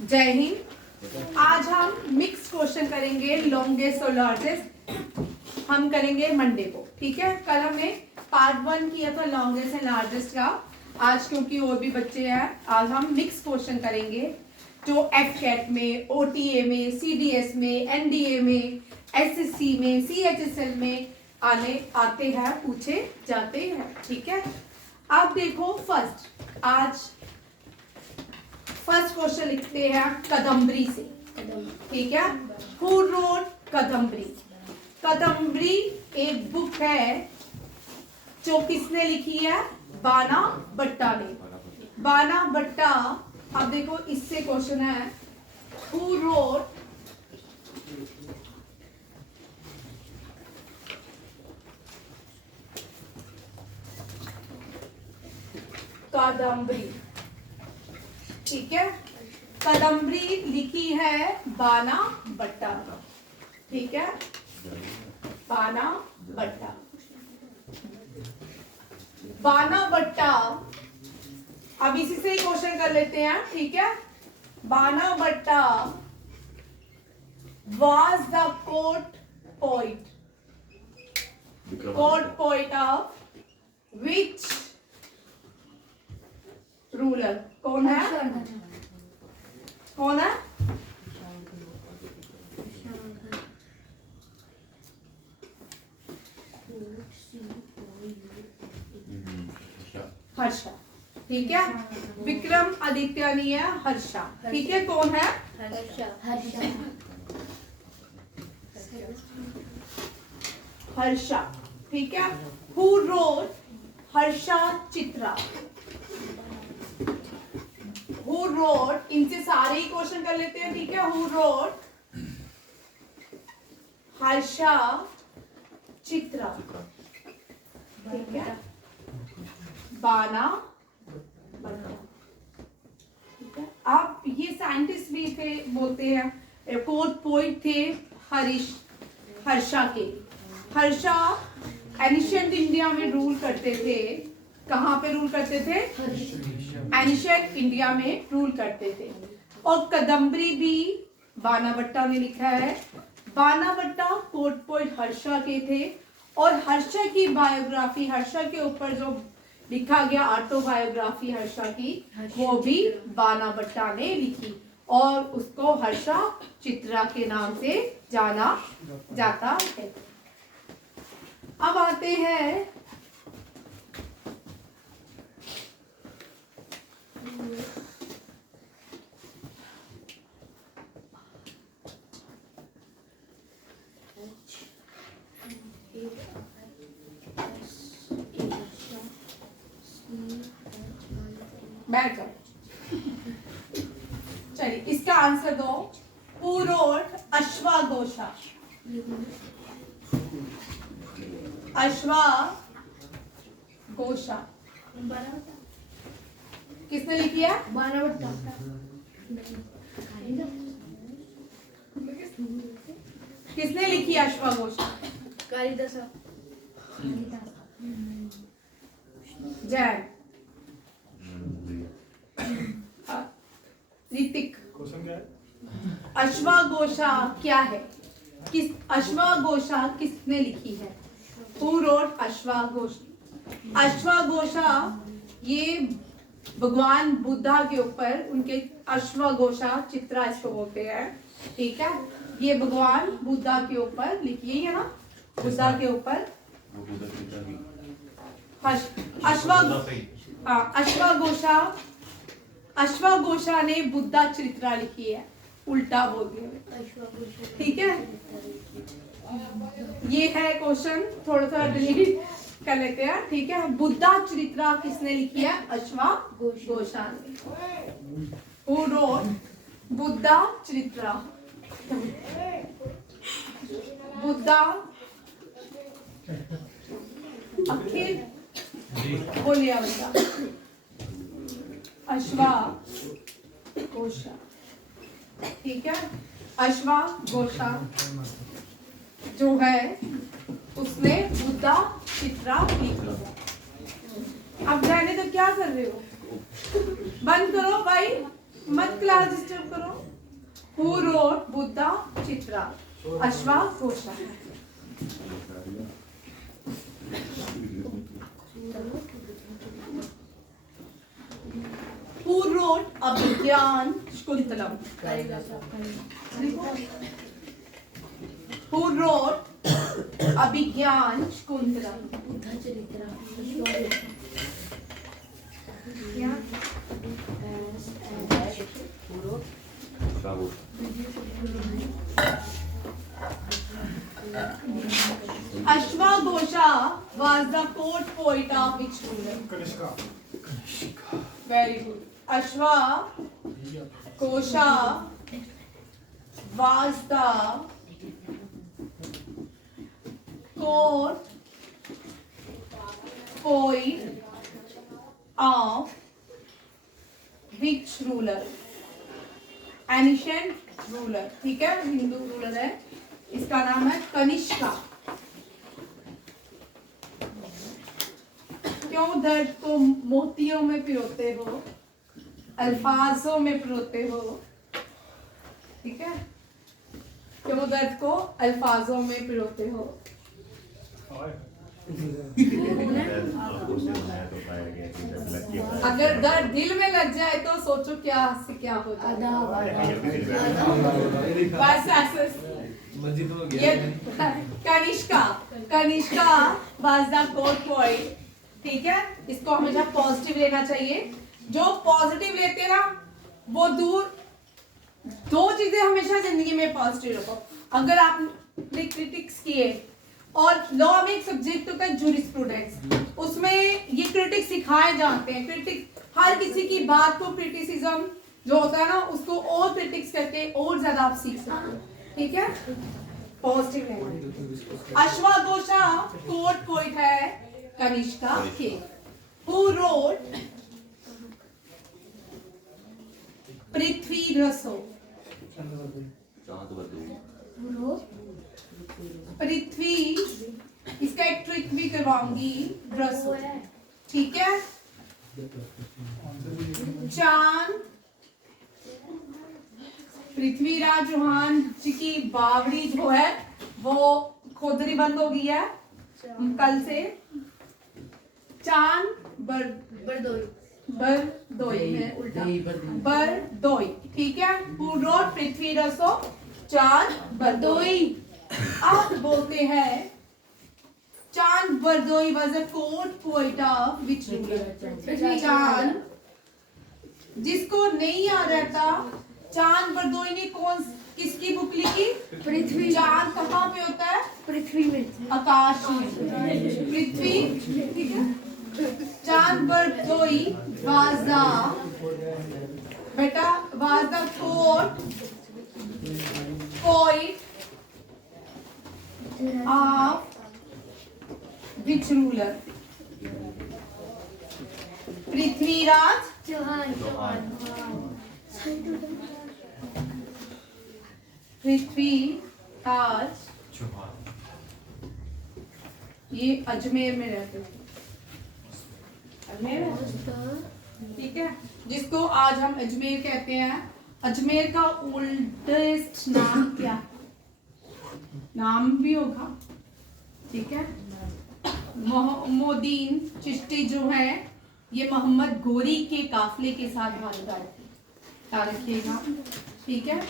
जय हिंद। आज हम मिक्स क्वेश्चन करेंगे, लॉन्गेस्ट और लार्जेस्ट। हम करेंगे मंडे को, ठीक है। कल हमने पार्ट 1 किया था लॉन्गेस्ट एंड लार्जेस्ट का। आज क्योंकि और भी बच्चे हैं, आज हम मिक्स क्वेश्चन करेंगे जो एफकेट में, ओटीए में, सीडीएस में, एनडीए में, एसएससी में, सीएचएसएल में आते हैं, पूछे जाते हैं, ठीक है। अब देखो फर्स्ट क्वेश्चन लिखते हैं कदम्बरी से, ठीक है। Who wrote Kadambari? कदम्बरी एक बुक है जो किसने लिखी है? बाना भट्टा ने। बाना भट्टा। अब देखो इससे क्वेश्चन है, हु रोट कादम्बरी, ठीक है। कादम्बरी लिखी है बाना भट्टा, ठीक है। बाना भट्टा। बाना भट्टा। अब इसी से ही क्वेश्चन कर लेते हैं, ठीक है। बाना भट्टा was the court poet of which ruler? कौन है? कौन है? हर्षा, ठीक है। विक्रम आदित्य नहीं है, हर्षा, ठीक है। कौन है? हर्षा, ठीक है। Who wrote Harsha Chitra? Who wrote, इनसे सारे ही क्वेश्चन कर लेते हैं, ठीक है। हु रोट हर्षा चित्रा, ठीक है। बाना भट्टा, ठीक है। अब ये साइंटिस्ट भी थे, बोलते हैं कोर्ट पोइट थे हर्षा के। हर्षा एनिशियंट इंडिया में रूल करते थे। कहाँ पे रूल करते थे? एनिशियंट इंडिया में रूल करते थे। और कदम्बरी भी बाना भट्टा ने लिखा है। बाना भट्टा कोर्ट पोइट हर्षा के थे, और हर्षा की बायोग्राफी, हर्षा के ऊपर जो लिखा गया ऑटोबायोग्राफी हर्षा की, वो भी बाना भट्टा ने लिखी, और उसको हर्षा चित्रा के नाम से जाना जाता है। अब आते हैं बैठ जाओ, चलिए इसका आंसर दो। Who wrote अश्वघोषा? अश्वघोषा किसने लिखी है? बाना भट्टा। किसने लिखी है अश्वघोषा? कालिदास। जय ऋतिक, क्वेश्चन क्या है? अश्वघोषा क्या है? अश्वघोषा किसने लिखी है? Who wrote अश्वघोषा? अश्वघोषा ये भगवान बुद्धा के ऊपर, उनके अश्वघोषा चित्रा इसको बोलते हैं, ठीक है। ये भगवान बुद्धा के ऊपर लिखी है ना, बुद्धा के ऊपर अश्वघोषा ने बुद्धा चरित्रा लिखी है, उल्टा बोल दिया, ठीक है। ये है क्वेश्चन, थोड़ा सा डिलीट कर लेते हैं, ठीक है। बुद्धा चरित्रा किसने लिखी है? अश्वघोषा ने। Who wrote Buddha चरित्रा? बुद्धा अखिल बोलिए बच्चा। अश्वघोषा, ठीक है। अश्वघोषा जो है उसने बुद्धा चित्रा लिखी है। अब रहने तो क्या कर रहे हो? बंद करो भाई, मत क्लास डिस्टर्ब करो। Who wrote बुद्धा चित्रा? अश्वघोषा। Who wrote Abhijnana Shakuntalam? Who wrote Abhijnana Shakuntalam? Ashwagosha was the court poet of which ruler? Kanishka. Very good. Ashwagosha was the court poet of which ruler? Ancient ruler. ठीक है, हिंदू रूलर है, इसका नाम है कनिष्का। क्यों दर्द को मोतियों में पिरोते हो, अल्फाजों में पिरोते हो? ठीक है, क्यों दर्द को अल्फाजों में पिरोते हो? अगर दर्द दिल में लग जाए तो सोचो क्या से क्या हो जाए। बस ऐसे ये Kanishka was the court poet. ठीक है, इसको हमेशा पॉजिटिव लेना चाहिए। जो पॉजिटिव लेते ना वो दूर, दो चीजें हमेशा जिंदगी में पॉजिटिव रखो। अगर आपने क्रिटिक्स किए, और लॉ में एक सब्जेक्ट होता है जूरिस्प्रूडेंस, उसमें ये क्रिटिक्स सिखाए जाते हैं। क्रिटिक हर किसी की बात को, क्रिटिसिज्म जो होता है ना, उसको और क्रिटिक्स करके और ज्यादा आप सीख सकते हो। ठीक है, पॉजिटिव है। अश्वघोषा कोर्ट पोएट है कनिष्का के। Who wrote पृथ्वी रसो? पृथ्वी, इसका एक ट्रिक भी करवाऊंगी, रसो। ठीक है, चांद, पृथ्वीराज चौहान जी की बावड़ी जो है वो खोदरी बंद हो गई है कल से। चांद बरदोई है, उल्टा बरदोई। ठीक है, Who wrote पृथ्वी रसो? चांद बरदोई। आप बोलते हैं चांद बरदोई was a court poet of which ruler? चांद, जिसको नहीं याद रहता, चांद बरदोई ने किसकी बुक लिखी? पृथ्वी। चांद कहाँ पे होता है? पृथ्वी में, आकाश में। पृथ्वी, ठीक है। चांद बरदोई was the court poet of which ruler? Prithviraj Chauhan. Prithviraj Chauhan, ये अजमेर में रहते थे। अजमेर, ठीक है, जिसको आज हम अजमेर कहते हैं। अजमेर का ओल्डेस्ट नाम क्या? नाम भी होगा, ठीक है। मोहम्मदीन चिश्ती जो है, ये मोहम्मद गोरी के काफिले के साथ भारत आए थे, याद रखिएगा। ठीक है,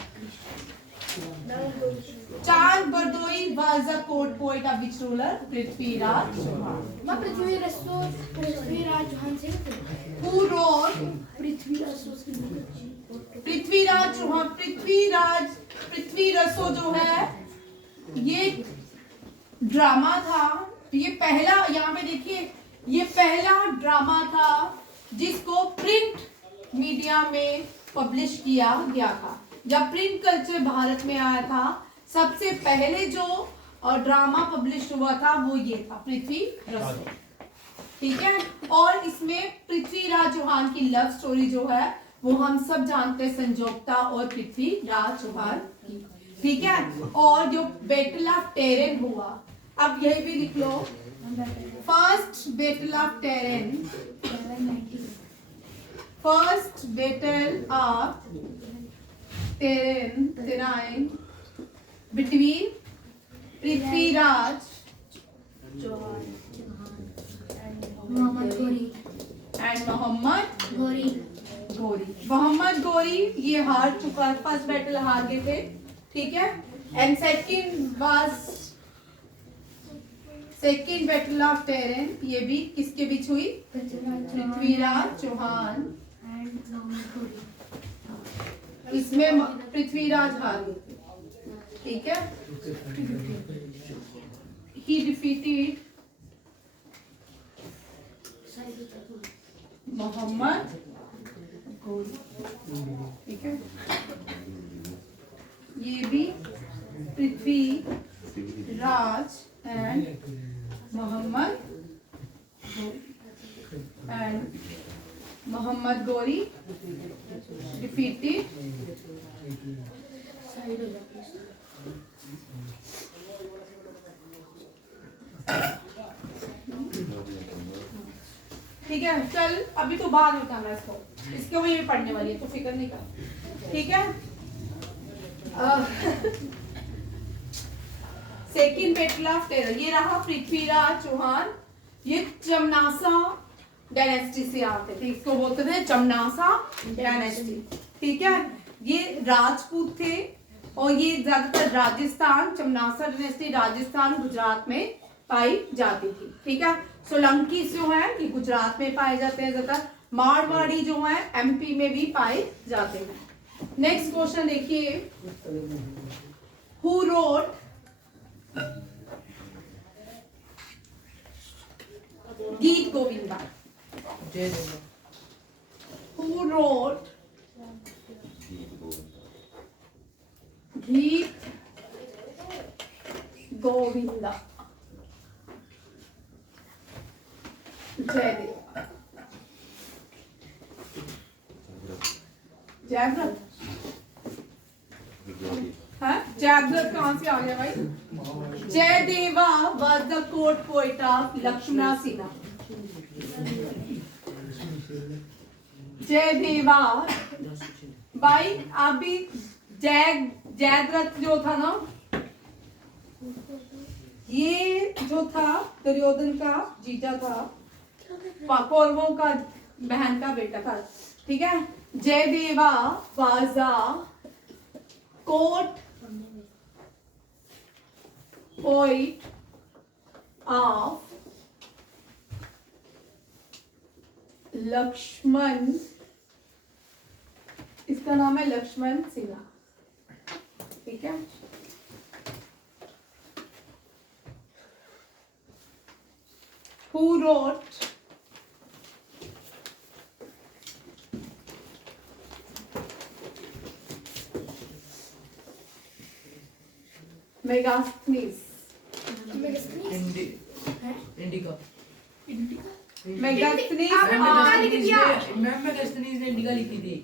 चांद बरदोई was a court poet of which ruler? Prithviraj Chauhan. Prithviraj Chauhan से Who wrote पृथ्वीराज चौहान? पृथ्वी रसो जो है ये ड्रामा था। ये पहला, यहाँ पे देखिए, ये पहला ड्रामा था जिसको प्रिंट मीडिया में पब्लिश किया गया था। जब प्रिंट कल्चर भारत में आया था, सबसे पहले जो ड्रामा पब्लिश हुआ था वो ये था, पृथ्वी रसो। ठीक है, और इसमें पृथ्वीराज चौहान की लव स्टोरी जो है वो हम सब जानते हैं, संजोक्ता और पृथ्वीराज चौहान की। ठीक है, और जो बैटल ऑफ टेरेन हुआ, अब यही भी लिख लो, first battle of Tarain First battle of Tehran between Prithviraj Mohammad Ghori and Muhammad गोरी मोहम्मद गौरी ये हार चुका, फर्स्ट बैटल हार गए थे, ठीक है। And second battle of terrain, ये भी किसके बीच हुई? पृथ्वीराज चौहान, इसमें पृथ्वीराज हार गए थे, ठीक है। ही डिफीटेड मोहम्मद गौरी, ठीक है। ये भी पृथ्वीराज एंड मोहम्मद गौरी डिफीटेड ठीक है। चल अभी तो बाद में करना इसको भी पढ़ने वाली है, तो फिक्र नहीं कर, ठीक है। सेकंड बैटल ऑफ टेरर, ये रहा पृथ्वीराज चौहान, ये चमनासा डायनेस्टी से आते थे, इसको बोलते थे चमनासा डायनेस्टी, ठीक है। ये राजपूत थे और ये ज्यादातर राजस्थान, चमनासा डायनेस्टी राजस्थान गुजरात में पाई जाती थी, ठीक है। सोलंकी जो है ये गुजरात में पाए जाते हैं ज्यादातर, मारवाड़ी जो है एमपी में भी पाए जाते हैं। नेक्स्ट क्वेश्चन देखिए, हु रोट गीत गोविंदा? हु रोट गीत गोविंदा? जयदेव। जागृत, हाँ जागृत कहां से आ गया भाई? Jayadeva was the court poet of Lakshman Sinha. Jayadeva भाई, अभी जयद्रथ जो था ना, ये जो था दुर्योधन का जीजा था, कौरवों का बहन का बेटा था, ठीक है। Jayadeva was a court poet of Lakshman, इसका नाम है लक्ष्मण सिन्हा, ठीक है। Who wrote Megasthenes? Indica. Megasthenes ma'am Megasthenes ने इंडिका लिखी थी।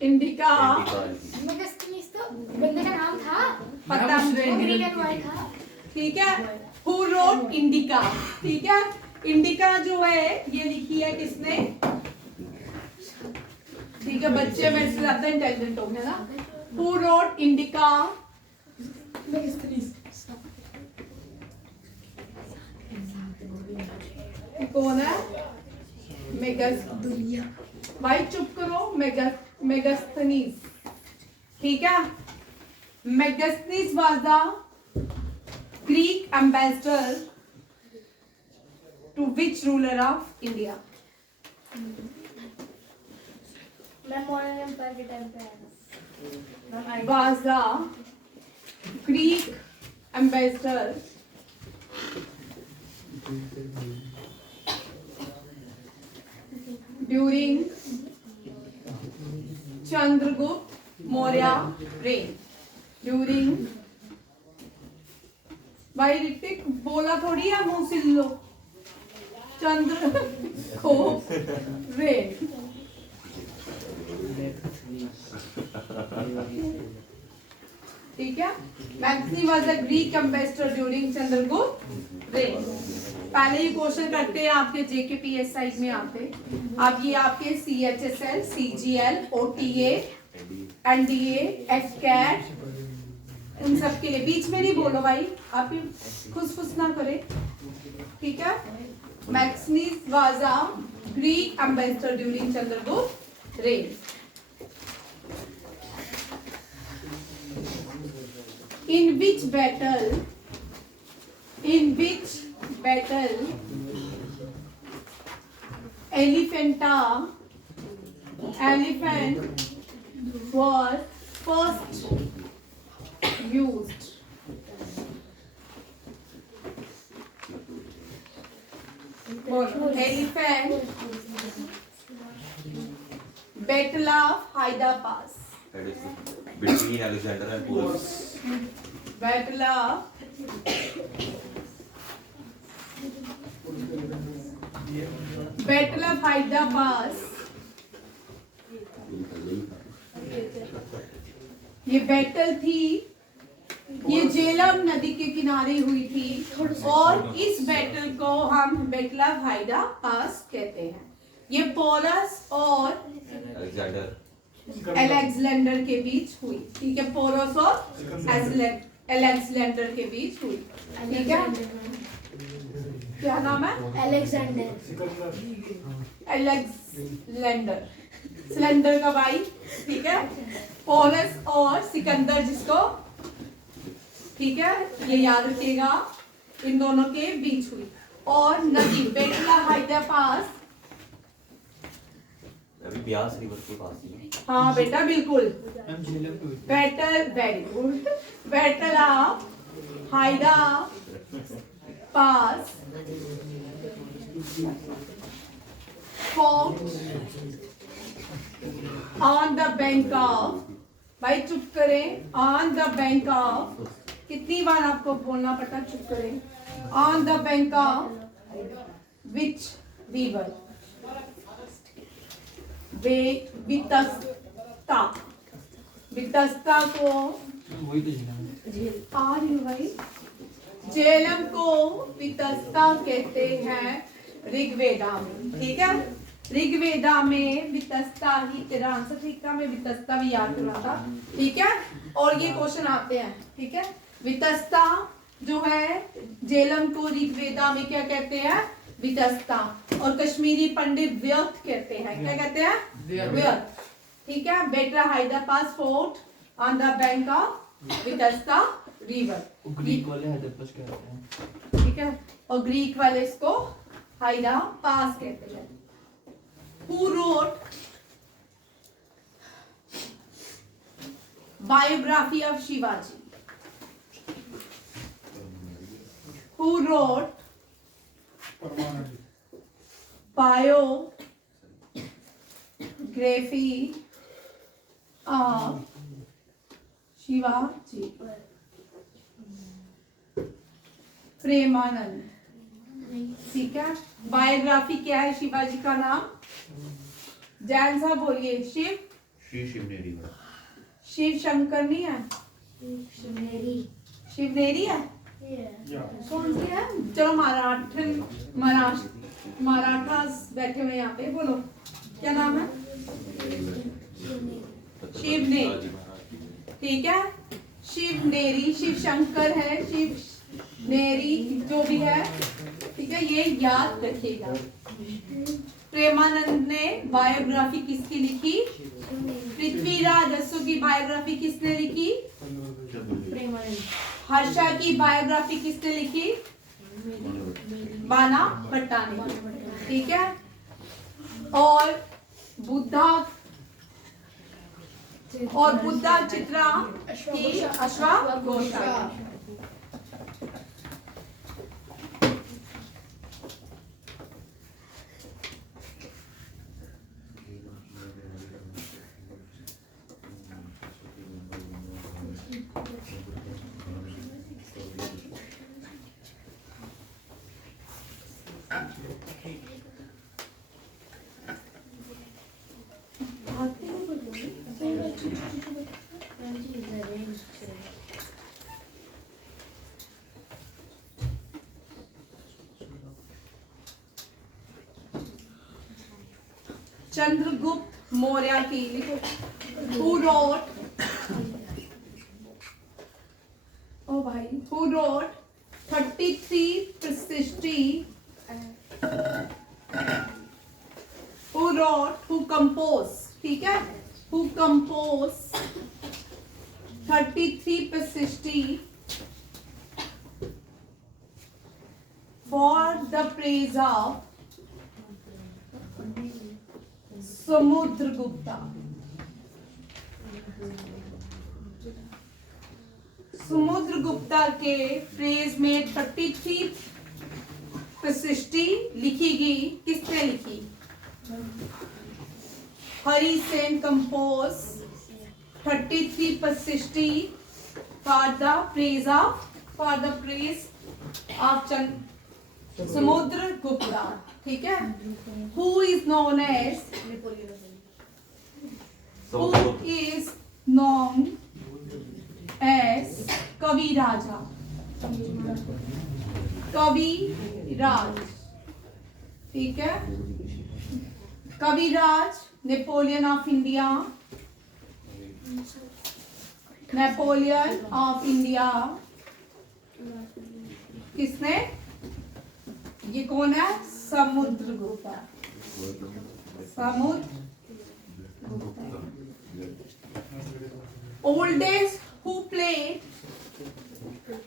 इंडिका मेगास्थनीज तो बंदे का नाम था, पता अमेरिकन वर्ड था, ठीक है। Who wrote indica? ठीक है, इंडिका जो है ये लिखी है किसने? ठीक है, बच्चे मेरे से ज्यादा इंटेलिजेंट होंगे ना। Who wrote indica? कौन है? मेगास्थनीज। भाई चुप करो, मेगास्थनीज, ठीक है। Megasthenes was the Greek ambassador to which ruler of India? मैं मॉडर्न एम्पायर के टाइम पे आया। Was the Greek ambassador during Chandragupta Maurya reign? During, भाई ऋतिक बोला थोड़ी है, मुंह सिल लो। चंद्रगुप्त रेन, ठीक है। Megasthenes was the Greek ambassador during Chandragupta reign. पहले ये क्वेश्चन करते हैं आपके जेकेपीएस साइड में आते, अब ये आपके CHSL, CGL, OTA, NDA, FCAT इन सब के लिए बीच में नहीं बोलो भाई, आप ये खुस ना करें, ठीक है। Maximus was a Greek ambassador during Chandragupta rain. In which battle elephant was first used? Elephant, Battle of Haida Pass. That is between Alexander and Porus. Battle of Haida Pass। ये बैटल थी, ये झेलम नदी के किनारे हुई थी और इस बैटल को हम बैटल ऑफ हाइडा पास कहते हैं। ये पोरस और अलेक्जेंडर के बीच हुई, ठीक है। पोरस और अलेक्जेंडर के बीच हुई, ठीक है। क्या नाम है? अलेक्जेंडर, सिलेंडर का भाई, ठीक है। पोरस और सिकंदर जिसको, ठीक है, ये याद रखिएगा, इन दोनों के बीच हुई। और नदी बैटल ऑफ हाइडा पास, अभी ब्यास रिवर के पास ही है। हाँ बेटा बिल्कुल। Battle, very good. Battle of Hydaspes fought on the bank of, भाई चुप करें, on the bank of, कितनी बार आपको बोलना पड़ता, चुप करें। on the bank of which river? Vitasta, Vitasta को आ रही भाई, झेलम को वितस्ता कहते हैं ऋग्वेदा में, ठीक है। ऋग्वेदा में वितस्ता ही, तेरा आंसर ठीक था, मैं वितस्ता भी याद कर रहा था, ठीक है। और ये क्वेश्चन आते हैं, ठीक है। वितस्ता जो है, झेलम को ऋग्वेदा में क्या कहते हैं? वितस्ता। और कश्मीरी पंडित व्यर्थ कहते हैं, क्या कहते हैं? व्यर्थ, ठीक है। Battle Hydaspes fought on the bank of Vitasta river, Greek वाले हाइडापास कहते हैं, ठीक है। और ग्रीक वाले इसको हाइडा पास कहते हैं। Who wrote biography of Shivaji? Who wrote biography of Shivaji? Premanand, ठीक है। बायोग्राफी क्या है शिवाजी का नाम? जैन साहब बोलिए। शिव, शिवनेरी, शिव शंकर नहीं है, शिवनेरी है, कौन सी है? चलो मराठास बैठे हुए यहाँ पे, बोलो क्या नाम है? शिवनेरी, ठीक है। शिवनेरी, शिव शंकर है, शिवनेरी जो भी है, ठीक है, ये याद रखिएगा। प्रेमानंद ने बायोग्राफी किसकी लिखी? पृथ्वीराज असू की बायोग्राफी किसने लिखी? हर्षा की बायोग्राफी किसने लिखी? बाना भट्टा ने, ठीक है। और बुद्धा चित्रा की अश्वघोषा। चंद्रगुप्त मौर्य की, लिखो, who wrote, ओ भाई, who wrote 33 Precisti, who wrote, who composed, ठीक है, who composed 33 Precisti for the praise of Samudragupta. Samudragupta के प्रेज में 33 प्रशिष्टि लिखी गई। किसने लिखी? Hari Sen compose 33 prashasti for the praise of Samudragupta, ठीक है। Who is known as Kaviraja, Kaviraj, ठीक है। Kaviraj Napoleon of India, Napoleon of India किसने? ये कौन है? Samudragupta, Samudragupta. Oldest who played,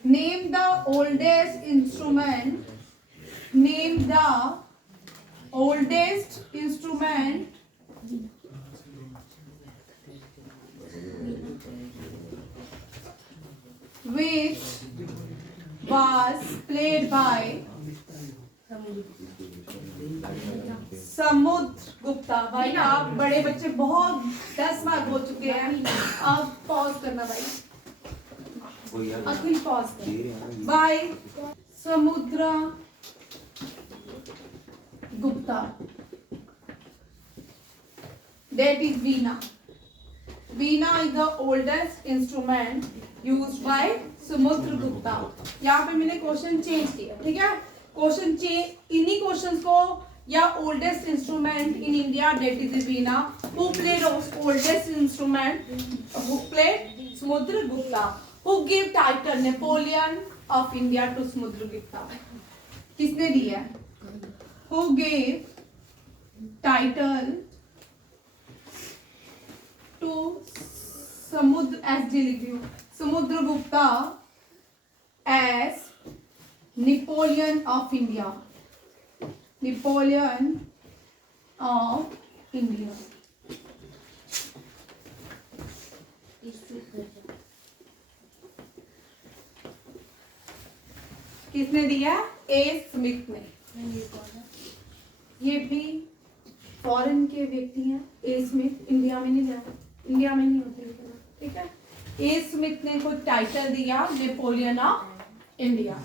name the oldest instrument, name the oldest instrument which was played by Samudragupta. भाई आप बड़े बच्चे, बहुत 10 मार्क हो चुके हैं, आप पॉज करना भाई, अखिल पॉज कर। बाय समुद्र Gupta, that is Veena. Veena is the oldest instrument used by Samudragupta. यहाँ पे मैंने क्वेश्चन चेंज किया, ठीक है। क्वेश्चन चेंज, इन्हीं क्वेश्चंस को, या oldest instrument in India, that is veena. Who played oldest instrument, who played Samudragupta. Who give title Napoleon of India to Samudragupta, किसने दिया? Who give title to Samudragupta as Napoleon of India, Napoleon of India। किसने दिया? A Smith ने। ये भी foreign के व्यक्ति हैं। ए स्मिथ इंडिया में नहीं जाते, इंडिया में नहीं होते, ठीक है। ए स्मिथ ने को टाइटल दिया Napoleon of India.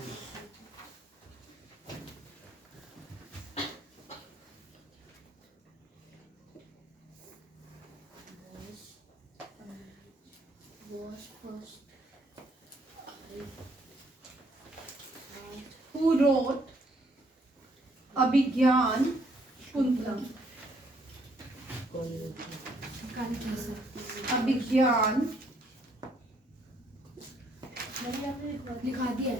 Who wrote Abhijnana Shakuntalam? अभिज्ञान लिखा दिया,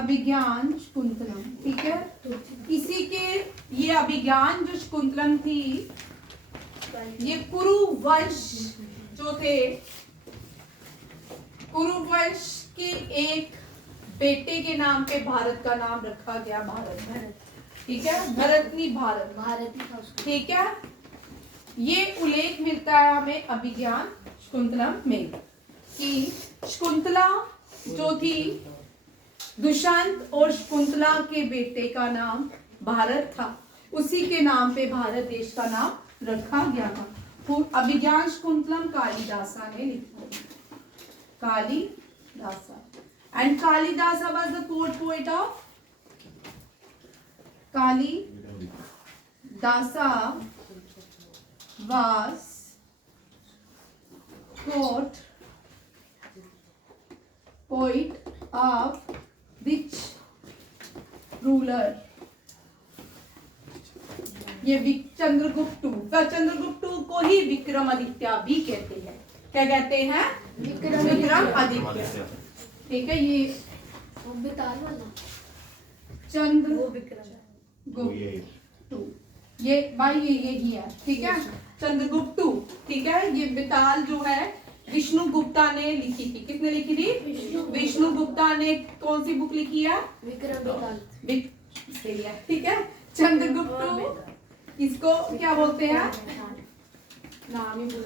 अभिज्ञान शाकुंतलम, ठीक है। इसी के ये अभिज्ञान जो शाकुंतलम थी, ये कुरु वंश जो थे, कुरु वंश के एक बेटे के नाम पे भारत का नाम रखा गया, भारत, ठीक है। भरत नहीं, भारत, भारत ही था उसका। ठीक है। ये उल्लेख मिलता है हमें अभिज्ञान शाकुंतलम में कि शकुंतला जो थी, दुष्यंत और शकुंतला के बेटे का नाम भारत था, उसी के नाम पे भारत देश का नाम रखा गया था। अभिज्ञान शाकुंतलम कालिदासा ने लिखा, Kalidasa. And Kalidasa was the court poet of, Kalidasa was court poet of which ruler? ये चंद्रगुप्त टू को ही विक्रमादित्य भी कहते हैं। क्या कहते हैं? विक्रमादित्य। ठीक है, ये वो बेताल वाला चंद्रगुप्त टू, ये भाई ये यही है। ठीक है, चंद्रगुप्त टू। ठीक है, ये बेताल जो है विष्णु गुप्ता ने लिखी थी। किसने लिखी थी? विष्णु गुप्ता ने। कौन सी बुक लिखी है? विक्रम बेताल। सही है। ठीक है, चंद्रगुप्त टू इसको क्या बोलते हैं? नाम ही बोलो,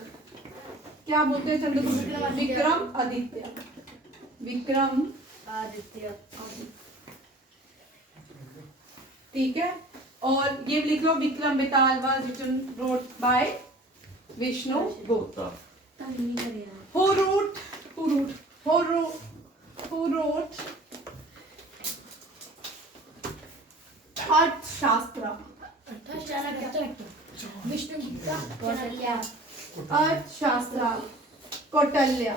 क्या बोलते हैं? चंद्रगुप्त विक्रम आदित्य। विक्रम आदित्य। ठीक है, और ये लिख लो, Vikram Betal was written wrote by Vishnu Gupta. Who wrote अर्थशास्त्र? विष्णु गुप्ता। कौटिल्य। अर्थशास्त्र कौटिल्य।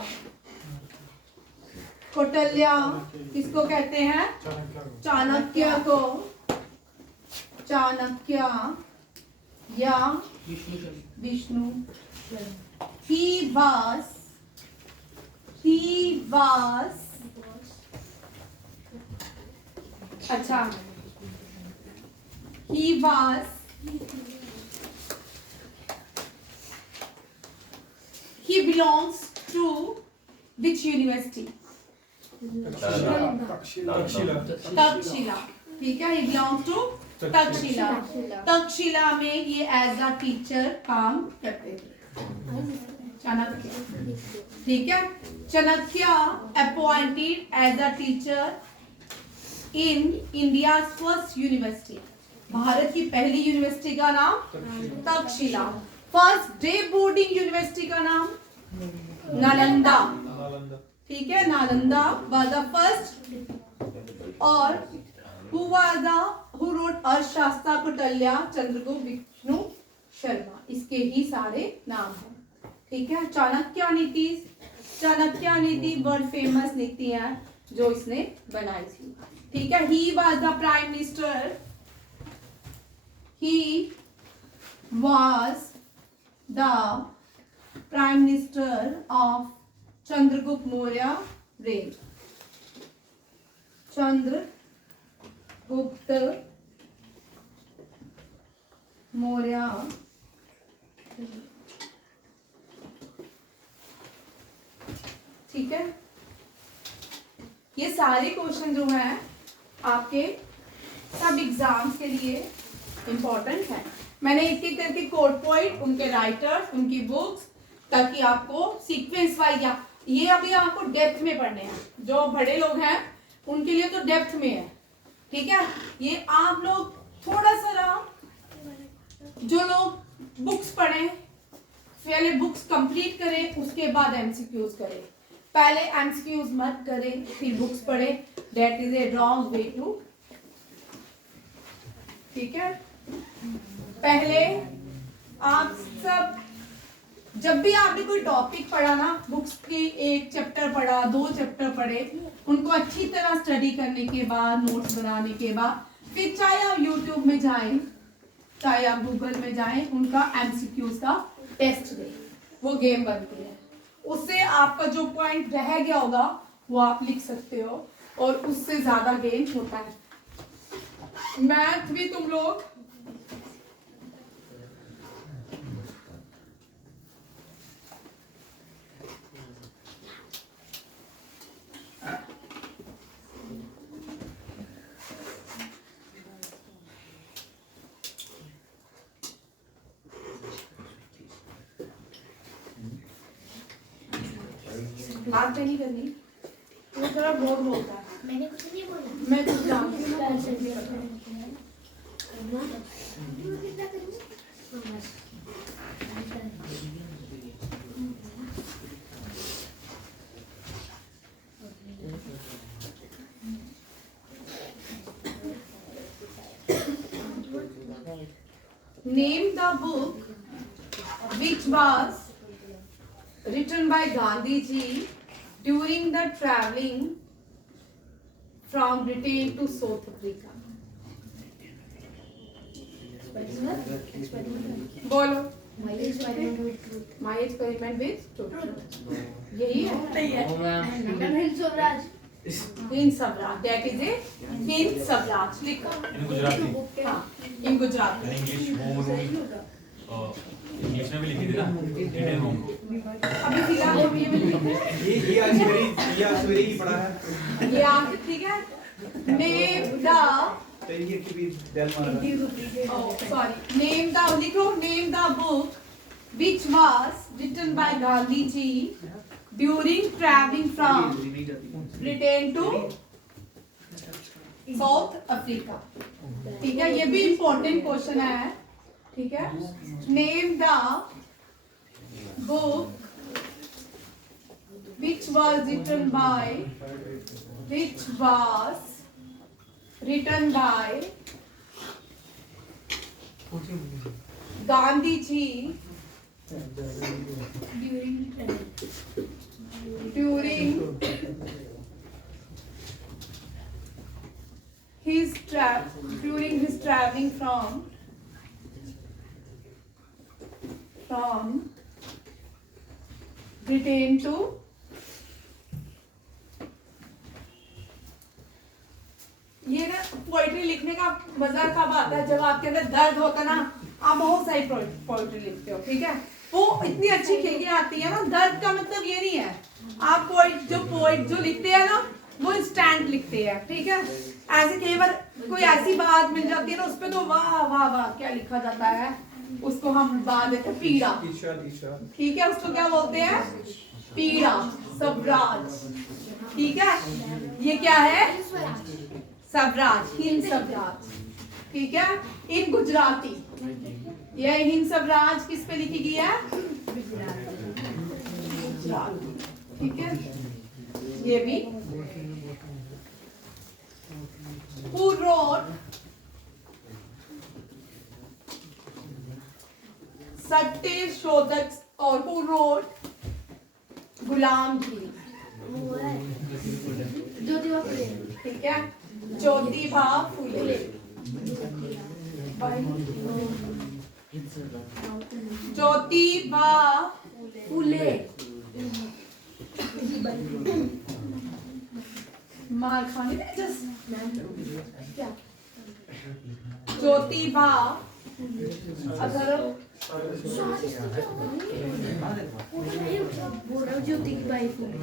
कौटिल्य किसको कहते हैं? चाणक्य को। चाणक्य या विष्णु। He was अच्छा, he belongs to which university? Takshashila. ठीक है, he belongs to Takshashila. Takshashila में ये एज अ टीचर काम करते थे चाणक्य। ठीक है, Chanakya appointed as a teacher in India first university. Bharat की पहली यूनिवर्सिटी का नाम Takshashila. First day boarding university का नाम नालंदा। ठीक है, नालंदा वाज द फर्स्ट। और हु रोट अर्थशास्त्र कौटिल्य, चंद्रगुप्त, विष्णु शर्मा, इसके ही सारे नाम हैं। ठीक है, चाणक्य नीति वर्ल्ड फेमस नीति है जो इसने बनाई थी। ठीक है, he was the prime minister. He was the prime minister of Chandragupta Maurya rain. Chandragupta Maurya. ठीक है, ये सारे क्वेश्चन जो हैं आपके सब एग्जाम्स के लिए इम्पोर्टेंट है। मैंने एक एक करके कोड पॉइंट, उनके राइटर्स, उनकी बुक्स, ताकि आपको सीक्वेंस वाइज या ये अभी आपको डेप्थ में पढ़ने हैं। जो बड़े लोग हैं उनके लिए तो डेप्थ में है। ठीक है, ये आप लोग थोड़ा सा, जो लोग बुक्स पढ़ें पहले बुक्स कंप्लीट करें, उसके बाद एमसीक्यूज करें। पहले एमसीक्यूज मत करें फिर बुक्स पढ़ें, that is a wrong way to. ठीक है, पहले आप सब जब भी आपने कोई टॉपिक पढ़ा ना, बुक्स की एक चैप्टर पढ़ा, 2 चैप्टर पढ़े, उनको अच्छी तरह स्टडी करने के बाद, नोट्स बनाने के बाद, फिर चाहे आप यूट्यूब में जाएं, चाहे आप गूगल में जाएं, उनका एमसीक्यूज का टेस्ट दें। वो गेम बनती है, उससे आपका जो पॉइंट रह गया होगा वो आप लिख सकते हो, और उससे ज्यादा गेम होता है। मैथ भी तुम लोग बात नहीं करनी, वो थोड़ा बोर होता है। मैंने कुछ नहीं बोला। मैं कुछ जानती हूँ ना। Name the book which was written by Gandhi ji during the traveling from Britain to South Africa. Experiment. बोलो My experiment with truth. My experiment with truth, यही है Oh, ma'am. Madam Hind Swaraj. Hind Swaraj, that is ए हिंद स्वराज लिखो इन गुजराती हाँ इन Gujarati English वो English में भी लिखी थी ना इंडियन होम अभी फिलहाल ये भी लिखे ये आज मेरी ही पढ़ा है ये आगे ठीक है नेम द तरीके की भी दिल मार sorry name the लिखो name the book which was written by Gandhi ji during traveling from Britain to South Africa, ठीक है ये भी important question है, ठीक है name the book which was written by Gandhi ji during his traveling from Britain to ये ना poetry लिखने का मजा कब आता है जब आपके अंदर दर्द होता है ना, आप बहुत सारी पोइट्री लिखते हो, ठीक है वो इतनी अच्छी खिलके आती है ना, दर्द का मतलब ये नहीं है आप पोइट जो लिखते हैं ना वो इंस्टेंट लिखते हैं, ठीक है ऐसे कई बार कोई ऐसी बात मिल जाती है ना उस पे तो वाह वाह वाह क्या लिखा जाता है, उसको हम बात देते हैं पीड़ा, ठीक है उसको क्या बोलते हैं पीड़ा स्वराज, ठीक है ये क्या है स्वराज हिंद स्वराज, ठीक है इन गुजराती, यह हिंद स्वराज किस पे लिखी गई है गुजराती, ठीक है ये भी who wrote सत्य शोधक और who wrote गुलाम गिरी, ज्योतिबा फुले. ठीक है ज्योतिबा फुले, ज्योतिबा फुले मार खाने दे जस्ट क्या ज्योतिबा अगर बोल रहा हूँ ज्योति की बाई फुले.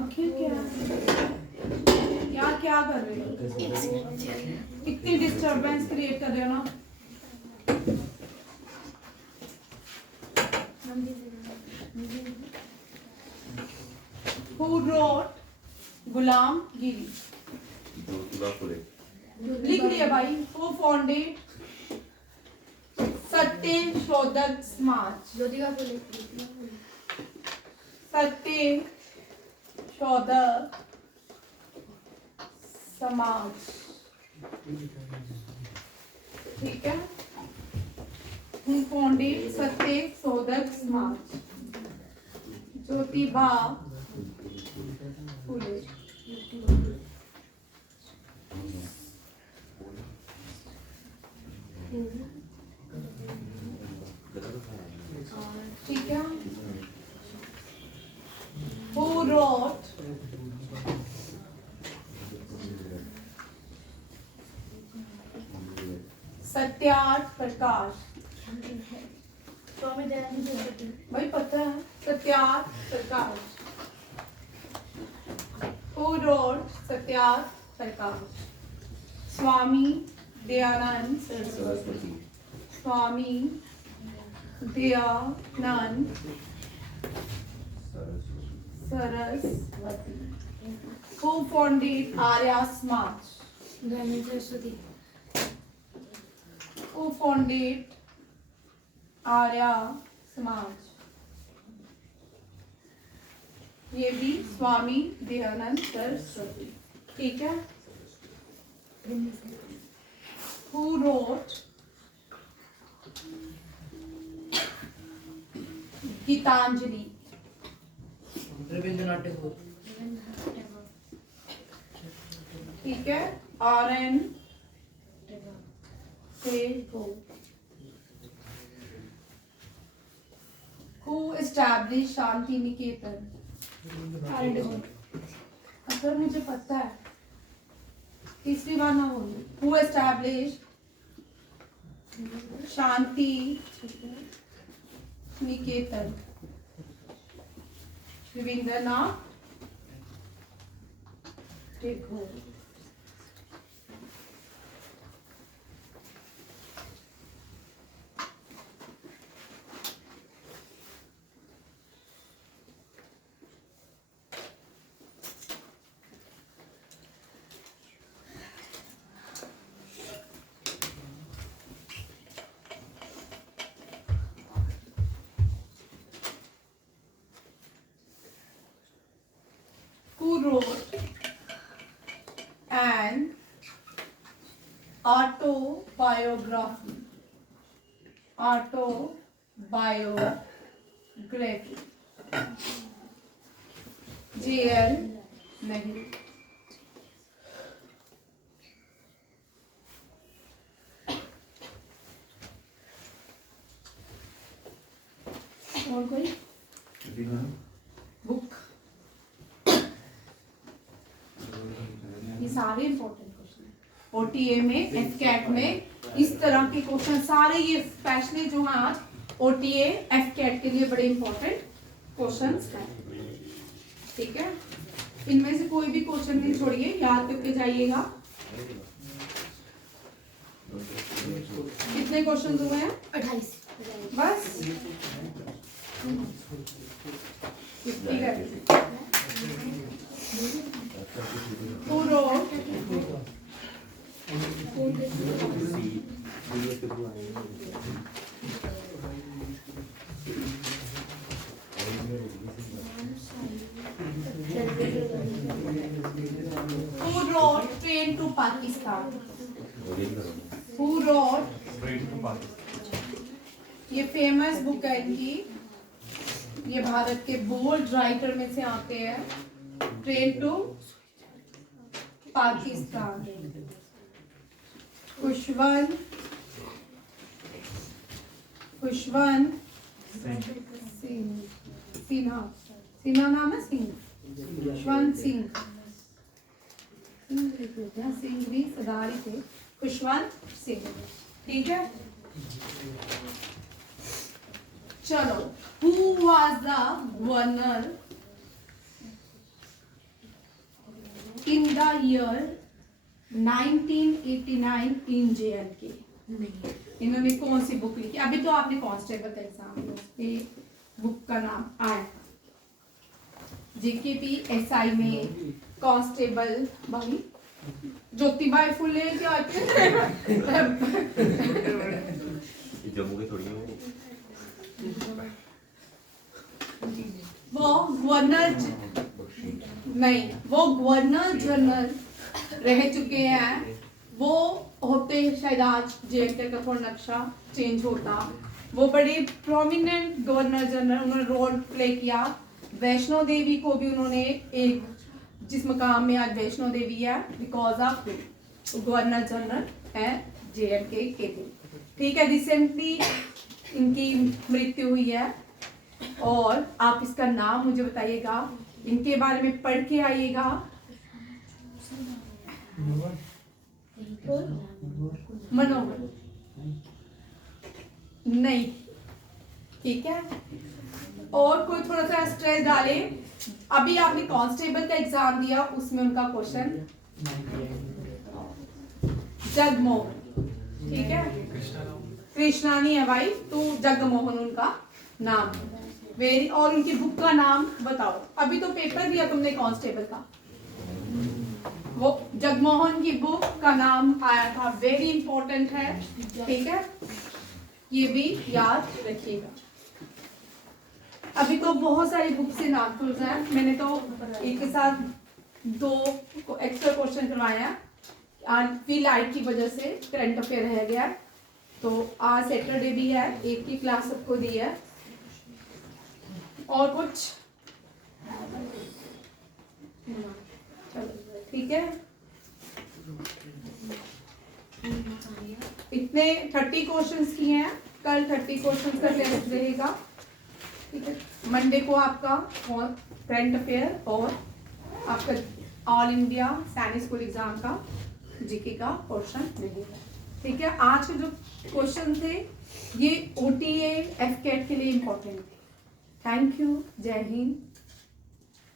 आखिर क्या यार क्या कर रहे हो, इतनी डिस्टरबेंस क्रिएट कर रहे हो ना, who wrote गुलाम गिरी, ज्योतिबा फुले लिख लिया भाई, who founded सत्य शोधक समाज, ज्योतिबा फुले. सत्य शोधक समाज, ठीक है who founded सत्य शोधक समाज ज्योतिबा फुले, ठीक है who wrote सत्यार्थ प्रकाश, स्वामी दयानंद सरस्वती. भाई पता है Satyarth Prakash, who wrote Satyarth Prakash, Swami Dayanand Saraswati Swami Dayanand Saraswati, who founded Arya Samaj, Dayanand Saraswati. who founded Arya Samaj, ये भी स्वामी दयानंद सरस्वती, ठीक है who wrote गीतांजलि, रविंद्रनाथ टैगोर. ठीक है, RN से go. Who established Shanti Niketan? अगर मुझे पता है, तीसरी बार ना बोली. Who established Shanti Niketan? Rabindranath Tagore. Who wrote an autobiography? Autobiography. J.L. Nehru. और कोई बुक? ये सारे इंपॉर्टेंट क्वेश्चन हैं OTA में, FCAT में. इस तरह के क्वेश्चन सारे ये स्पेशली जो हैं आज OTA FCAT के लिए बड़े इंपॉर्टेंट क्वेश्चंस हैं. ठीक है, इनमें से कोई भी क्वेश्चन नहीं छोड़िए, याद करके जाइएगा. कितने क्वेश्चन हुए हैं? 28. बस 50 रहते. Who wrote Train to Pakistan? Who wrote? ये फेमस बुक है इनकी, ये भारत के बोल्ड राइटर में से आते हैं. Train to Pakistan. खुशवंत सिन्हा नाम है. खुशवंत सिंह भी सदारी थे. खुशवंत सिंह. ठीक है, चलो. Who was the governor in the year 1989 in JNK? इन्होंने कौन सी बुक लिखी? अभी तो आपने कांस्टेबल का एग्जाम दिया, उसके बुक का नाम आया. JKP SI में कांस्टेबल भाई ज्योतिबाई फुले क्या आते हैं? जम्मू के थोड़ी वो गवर्नर जनरल रह चुके हैं. वो होते शायद आज JNK का थोड़ा नक्शा चेंज होता. वो बड़े प्रोमिनेंट गवर्नर जनरल, उन्होंने रोल प्ले किया. वैष्णो देवी को भी उन्होंने एक, जिस मकाम में आज वैष्णो देवी है, बिकॉज ऑफ गवर्नर जनरल है JNK के दिन. ठीक है, रिसेंटली इनकी मृत्यु हुई है. और आप इसका नाम मुझे बताइएगा, इनके बारे में पढ़ के आइएगा. मनोहर नहीं. ठीक है, और कोई थोड़ा सा स्ट्रेस डाले. अभी आपने कांस्टेबल का एग्जाम दिया, उसमें उनका क्वेश्चन जगमोहन. ठीक है, कृष्णा नहीं है भाई, तो जगमोहन उनका नाम. वेरी. और उनकी बुक का नाम बताओ. अभी तो पेपर दिया तुमने कांस्टेबल का, वो जगमोहन की बुक का नाम आया था. वेरी इंपॉर्टेंट है. ठीक है, ये भी याद रखिएगा. अभी तो बहुत सारी बुक से नाम खुल रहे हैं. मैंने तो एक के साथ 2 एक्स्ट्रा क्वेश्चन करवाए हैं. आज भी लाइट की वजह से करंट अफेयर रह गया, तो आज सैटरडे भी है, एक की क्लास सबको दी है. और कुछ चलो ठीक है. इतने 30 क्वेश्चंस किए हैं, कल 30 क्वेश्चंस का टेस्ट रहेगा, ठीक है। मंडे को आपका करंट अफेयर और आपका ऑल इंडिया सैनिक स्कूल एग्जाम का जीके का पोर्शन रहेगा, ठीक है। आज के जो क्वेश्चन थे ये OTA FCAT के लिए इम्पोर्टेंट थे। थैंक यू, जय हिंद।